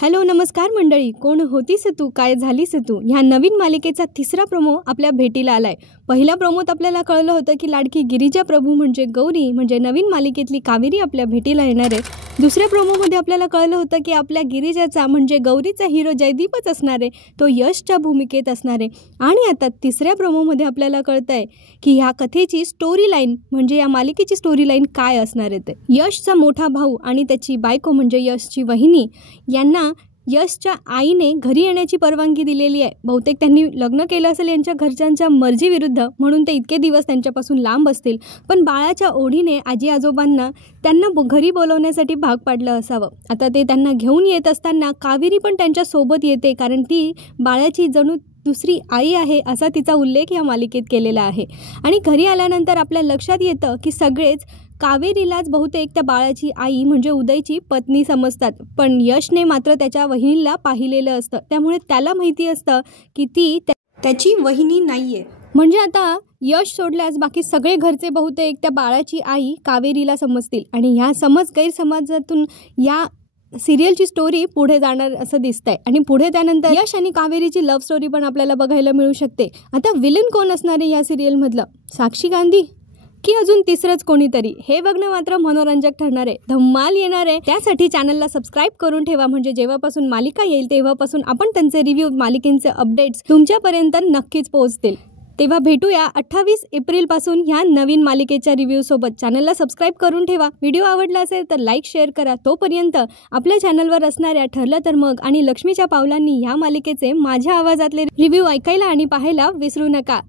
Hello नमस्कार मंडळी, कोण होतीस तू, काय झालीस तू ह्या नवीन मालिकेचा तिसरा प्रोमो आपल्या भेटीला आलाय। पहिल्या प्रोमोत आपल्याला कळलं होतं की लाडकी गिरिजा प्रभू म्हणजे गौरी म्हणजे नवीन मालिकेतली कावेरी आपल्या भेटीला येणार आहे। दुसऱ्या प्रोमोमध्ये आपल्याला कळलं होतं की आपल्या गिरिजाचा म्हणजे गौरीचा हिरो जयदीपच असणार आहे, तो यशच्या भूमिकेत असणार आहे। आणि आता तिसऱ्या प्रोमोमध्ये आपल्याला कळतंय की ह्या कथेची स्टोरी लाईन म्हणजे या मालिकेची स्टोरी लाईन काय असणार आहे। ते यशचा मोठा भाऊ आणि त्याची बायको म्हणजे यशची वहिनी यांना यशच्या आईने घरी येण्याची परवानगी दिलेली आहे। बहुतेक त्यांनी लग्न केलं असेल यांच्या घरच्यांच्या मर्जीविरुद्ध, म्हणून ते इतके दिवस त्यांच्यापासून लांब असतील। पण बाळाच्या ओढीने आजी आजोबांना त्यांना घरी बोलवण्यासाठी भाग पाडलं असावं। आता ते त्यांना घेऊन येत असताना कावेरी पण त्यांच्या सोबत येते, कारण ती बाळाची जणू दुसरी आई आहे असा तिचा उल्लेख या मालिकेत केलेला आहे। आणि घरी आल्यानंतर आपल्या लक्षात येतं की सगळेच कावेरीलाच बहुतेक त्या बाळाची आई म्हणजे उदयची पत्नी समजतात, पण यशने मात्र त्याच्या वहिनीला पाहिलेलं असतं, त्यामुळे त्याला माहिती असतं की ती त्याची वहिनी नाहीये। म्हणजे आता यश सोडल्यास बाकी सगळे घरचे बहुतेक त्या बाळाची आई कावेरीला समजतील आणि ह्या गैरसमजातून या सिरियलची स्टोरी पुढे जाणार असं दिसतंय। आणि पुढे त्यानंतर यश आणि कावेरीची लव्ह स्टोरी पण आपल्याला बघायला मिळू शकते। आता विलन कोण असणार आहे या सिरियलमधलं, साक्षी गांधी की अजून तिसरंच कोणीतरी, हे बघणं मात्र मनोरंजक ठरणार आहे। धम्माल येणार आहे, त्यासाठी चॅनलला सबस्क्राईब करून ठेवा, म्हणजे जेव्हापासून मालिका येईल तेव्हापासून आपण त्यांचे रिव्ह्यू, मालिकेंचे अपडेट्स तुमच्यापर्यंत नक्कीच पोहोचतील। तेव्हा भेटूया 28 एप्रिलपासून ह्या नवीन मालिकेच्या रिव्ह्यू सोबत। चॅनलला सबस्क्राईब करून ठेवा, व्हिडिओ आवडला असेल तर लाईक शेअर करा। तोपर्यंत आपल्या चॅनलवर असणाऱ्या ठरलं तर मग आणि लक्ष्मीच्या पावलांनी ह्या मालिकेचे माझ्या आवाजातले रिव्ह्यू ऐकायला आणि पाहायला विसरू नका।